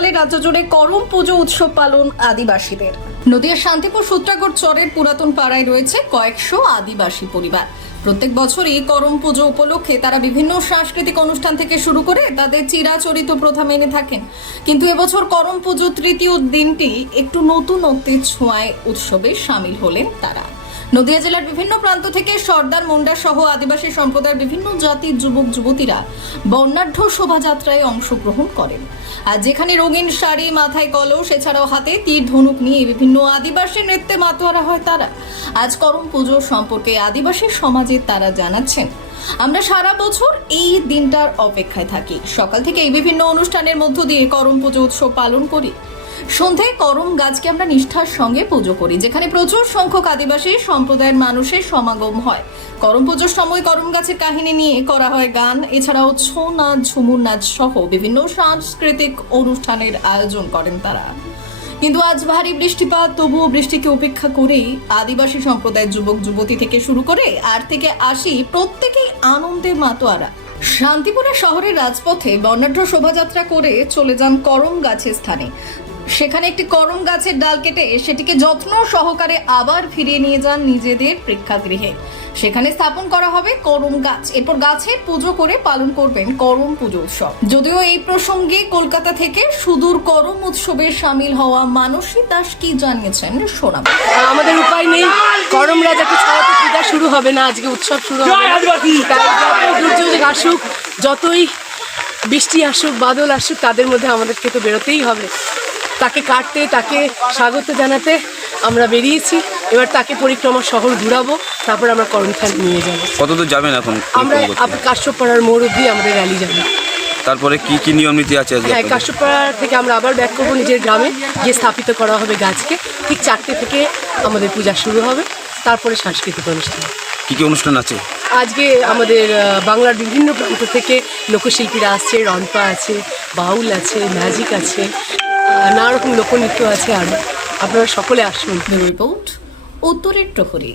শরৎকালে রাজ্য জুড়ে করম পুজো উৎসব পালন আদিবাসীদের। নদিয়ার শান্তিপুর সূত্রাগড় চরের পুরাতন পাড়ায় রয়েছে কয়েকশো আদিবাসী পরিবার। প্রত্যেক বছরই করম পুজো উপলক্ষে তারা বিভিন্ন সাংস্কৃতিক অনুষ্ঠান থেকে শুরু করে তাদের চিরাচরিত প্রথা মেনে থাকেন। কিন্তু এবছর করম পুজো তৃতীয় দিনটি একটু নতুনত্বের ছোঁয়ায় উৎসবে সামিল হলেন তারা। নদিয়া জেলার বিভিন্ন প্রান্ত থেকে সর্দার মুন্ডা সহ আদিবাসী সম্প্রদায়ের বিভিন্ন জাতির যুবক যুবতীরা বর্ণাঢ্য শোভাযাত্রায় অংশগ্রহণ করেন। আর যেখানে রঙিন শাড়ি, মাথায় কলস, এছাড়াও হাতে তীর ধনুক নিয়ে বিভিন্ন আদিবাসী নৃত্যে মাতোয়ারা হয় তারা। আজ করম পুজো সম্পর্কে আদিবাসী সমাজে তারা জানাচ্ছেন, আমরা সারা বছর এই দিনটার অপেক্ষায় থাকি। সকাল থেকে এই বিভিন্ন অনুষ্ঠানের মধ্য দিয়ে করম পুজো উৎসব পালন করি। সন্ধ্যায় করম গাছকে আমরা নিষ্ঠার সঙ্গে পুজো করি, যেখানে প্রচুর সংখ্যক আদিবাসী সম্প্রদায়ের মানুষের সমাগম হয়। করম পুজোর সময় করম গাছের কাহিনী নিয়ে করা হয় গান, এছাড়াও ছৌ নাচ, ঝুমুর নাচ সহ বিভিন্ন সাংস্কৃতিক অনুষ্ঠানের আয়োজন করেন তারা। কিন্তু আজ ভারী বৃষ্টিপাত, তবুও বৃষ্টিকে উপেক্ষা করেই আদিবাসী সম্প্রদায়ের যুবক যুবতী থেকে শুরু করে 8 থেকে 80 প্রত্যেকেই আনন্দে মাতোয়ারা। শান্তিপুরের শহরের রাজপথে বর্ণাঢ্য শোভাযাত্রা করে চলে যান করম গাছের স্থানে। সেখানে একটি করম গাছের ডাল কেটে সেটিকে যত্ন সহকারে আবার ফিরিয়ে নিয়ে যান নিজেদের প্রেক্ষাগৃহে। সেখানে স্থাপন করা হবে করম গাছ। এরপর গাছের পুজো করে পালন করবেন করম পুজো উৎসব। যদিও এই প্রসঙ্গে কলকাতা থেকে সুদূর করম উৎসবে সামিল হওয়া মানসী দাস কি জানিয়েছেন শোনাব। আমাদের উপায় নেই, করম রাজাকে ছাড়া তো পূজা শুরু হবে না, আজকে উৎসব শুরু হবে না। তাই যত দুর্যোগ আসুক, যতই বৃষ্টি আসুক, বাদল আসুক, তাদের মধ্যে আমাদেরকে তো বেরোতেই হবে। তাকে কাটতে, তাকে স্বাগত জানাতে আমরা বেরিয়েছি। এবার তাকে পরিক্রমা শহর ঘুরাবো, তারপর আমরা করমথান নিয়ে যাবো। কতদূর যাবেন এখন? আমরা কাশ্যপপাড়ার মোড় অব্দি আমাদের র্যালি যাবে। তারপরে কি কি নিয়ম নীতি আছে? হ্যাঁ, কাশ্যপপাড়া থেকে আমরা আবার ব্যাক করবো নিজের গ্রামে, গিয়ে স্থাপিত করা হবে গাছকে। ঠিক 4টে থেকে আমাদের পূজা শুরু হবে, তারপরে সাংস্কৃতিক অনুষ্ঠান। কি কি অনুষ্ঠান আছে? আজকে আমাদের বাংলার বিভিন্ন প্রান্ত থেকে লোকশিল্পীরা আসছে, রনপা আছে, বাউল আছে, ম্যাজিক আছে, নানা রকম লোকনৃত্য আছে। আর আপনারা সকলে আসুন। রিপোর্ট উত্তরের প্রহরী।